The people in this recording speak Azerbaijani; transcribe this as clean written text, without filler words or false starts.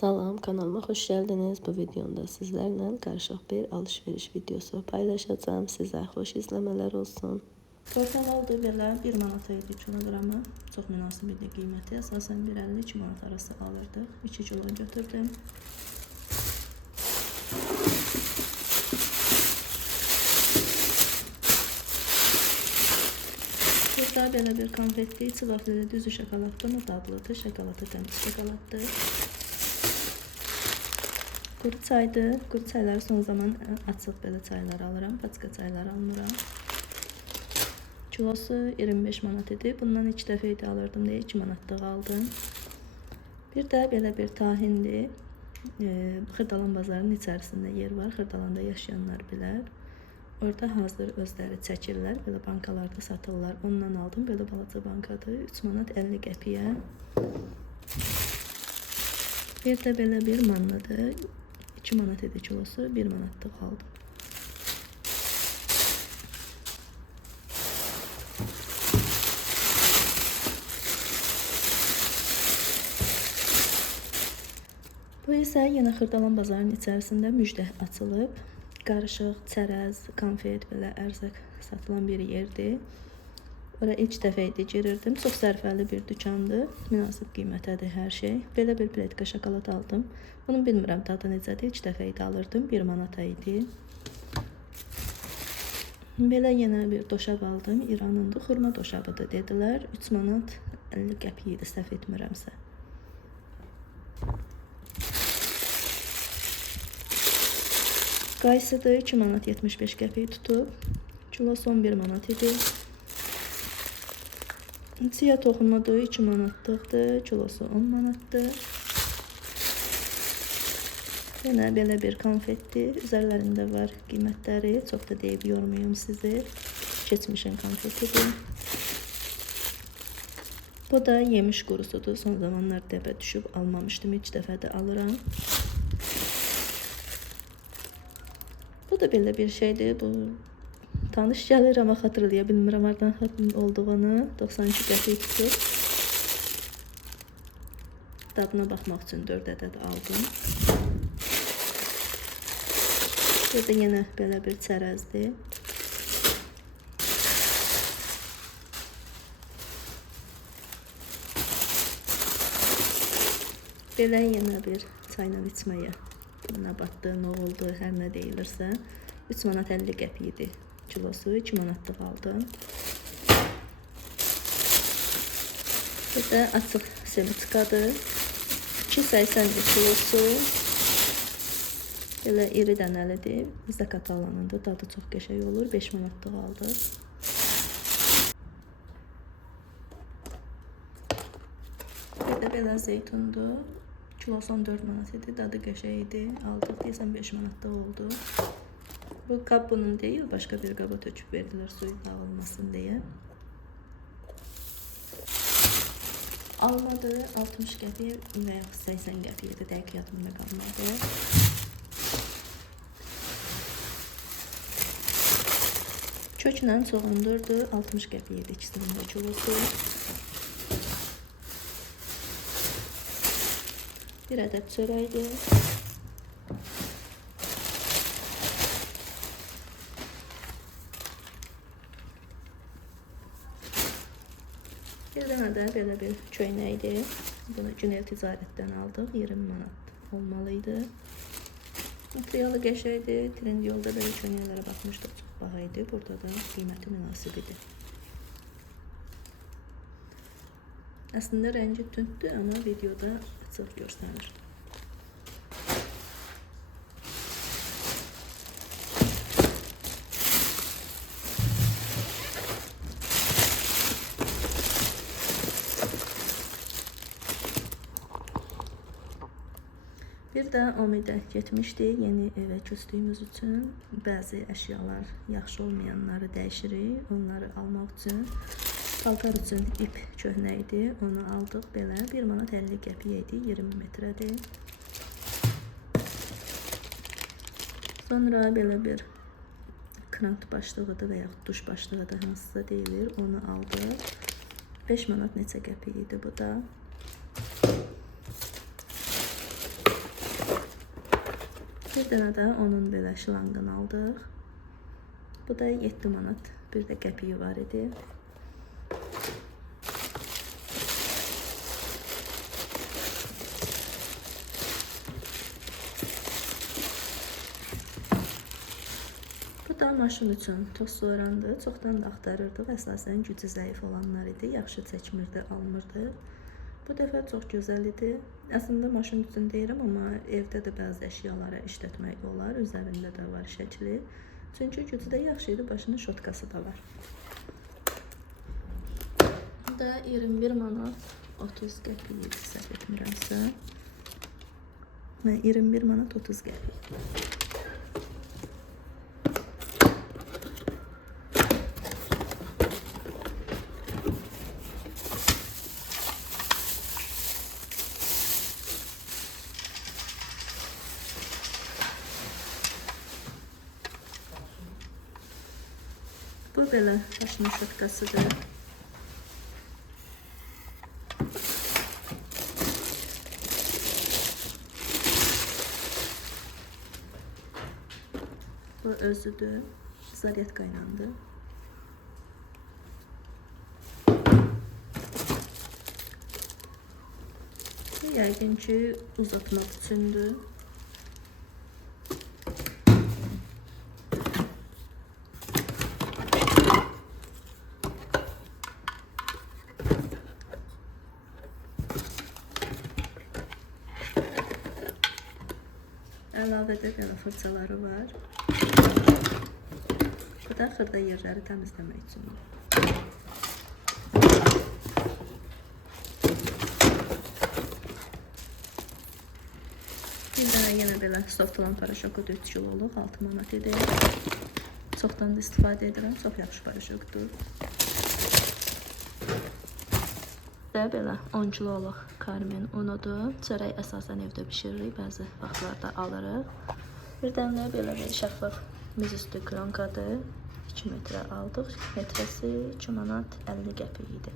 Salam, kanalıma hoş geldiniz. Bu videomda sizlerle karışık bir alışveriş videosu paylaşacağım. Size hoş izlemeler olsun. Portakalda belə 1 manata idi kilogramı. Çox münasib idi qiyməti. Əsasən 1.50-2 manat arası alırdıq. 2 kilo götürdüm. Burada belə bir konfetli, çivaflı düzü şokoladdır, dadlıdır. Şokoladı təmiz şokoladdır. Quru çaydır. Quru çayları son zaman açıq belə çaylar alıram. Paçka çaylar almıram. Kilosu 25 manat idi. Bundan 2 dəfə idi alırdım deyə 2 manatlıq aldım. Bir də belə bir tahindir. Xırdalan bazarının içərisində yer var. Xırdalanda yaşayanlar bilər. Orada hazır özləri çəkirlər. Belə bankalarda satırlar. Ondan aldım. Belə balaca bankadır. 3 manat 50 qəpiyə. Bir də belə bir mannadır. 2 manat idi kilosu. 1 manatlıq aldım. Bu isə yenə Xırdalan bazarının içərisində müjdə açılıb. Qarışıq, çərəz, konfet, belə ərzaq satılan bir yerdir. Ora ilk dəfə idi girirdim. Çox sərfəli bir dükandır. Münasib qiymətədir hər şey. Belə bir pletka şokolad aldım. Bunu bilmirəm tadı necədir. İlk dəfə idi alırdım. 1 manata idi. Belə yenə bir doşab aldım. İranındır. Xurma doşabıdır dedilər. 3 manat 50 qəpik idi, səhv etmirəmsə. Qayısıdır, 2 manat 75 qəpik tutub. Kilosu 11 manat idi. Siya toxunmadır, 2 manatlıqdır. Kilosu 10 manatdır. Yenə belə bir konfetdir. Üzərlərində var qiymətləri. Çox da deyib yormayım sizi. Keçmişin konfetidir. Bu da yemiş qurusudur. Son zamanlar dəbə düşüb almamışdım. İlk dəfə də alıram. Bu da belə bir şeydir. Bu tanış gəlir amma xatırlaya bilmirəm hardan olduğunu. 92 qəpik tutub. Dadına baxmaq üçün 4 ədəd aldım. Bu da yenə belə bir çərəzdir. Belə yenə bir çayla içməyə. Nə batdı, nə oldu, hər nə deyilirsə. 3 manat 50 qəpik idi kilosu. 2 manatlıq aldım. Bu da açıq semitikadır. 2.80 kilosu. Belə iri dənəlidir. Bizdə Katalanındır. Dadı çox qəşəng olur. 5 manatlıq aldım. Bir də belə zeytundur. Kilosu 14 manat idi. Dadı qəşəng idi. Aldıq. Deyəsən 5 manatlıq oldu. Bu qab bunun deyil. Başqa bir qaba töküb verdiler suyu dağılmasın deyə. Almadı. 60 qəpik və 80 qəpik idi. Dəqiq yadımda qalmadı. Köklə çoğundurdu. 60 qəpik idi ikisinin də kilosu. Bir ədəd çörəkdir. Bir dənə də belə bir köynəkdir. Bunu Günel Ticarətdən aldıq. 20 manat olmalıydı. Materialı qəşəngdir. Trendyolda belə köynəklərə baxmışdıq. Çox baha idi. Burada da qiyməti münasib idi. Əslində rəngi tündür, amma videoda açıq göstərir. Bir də Omidə getmişdi. Yeni evə köçdüyümüz üçün bəzi əşyalar yaxşı olmayanları dəyişirik. Onları almaq üçün. Paltar üçün ip köhnə idi. Onu aldıq belə. 1 manat 50 qəpik idi. 20 metrədir. Sonra belə bir krant başlığıdır və yaxud duş başlığıdır, hansısa deyilir. Onu aldıq. 5 manat neçə qəpik idi bu da. Bir dənə də onun belə şlanqını aldıq. Bu da 7 manat. Bir də qəpiyi var idi. Bu da maşın üçün toz soğrandı. Çoxdan da axtarırdıq. Əsasən gücü zəif olanlar idi. Yaxşı çəkmirdi, almırdı. Bu dəfə çox gözəl idi. Əslində maşın üçün deyirəm, amma evdə də bəzi əşyalara işlətmək olar. Üzərində də var şəkli. Çünki gücü də yaxşı idi, başının şotkası da var. Bu da 21 manat 30 qəpik idi, səhv etmirəmsə. 21 manat 30 qəpik. Bu belə başının şotkasıdır. Bu özüdür. Zaryatka ilə. Yəqin ki, uzatmaq üçündür. Əlavədə belə fırçaları var. Bu da xırda yerləri təmizləmək üçün. Bir dənə yenə belə Softlan paraşoku 4 kiloluq 6 manat idi. Çoxdan da istifadə edirəm. Çox yaxşı paraşokdur. Belə 10 kiloluq Carmen unudur. Çörək əsasən evdə bişiririk, bəzi vaxtlarda alırıq. Bir dənə belə bir şəffaf miz üstü kronkadır. 2 metrə aldıq. Metrəsi 2 manat 50 qəpik idi.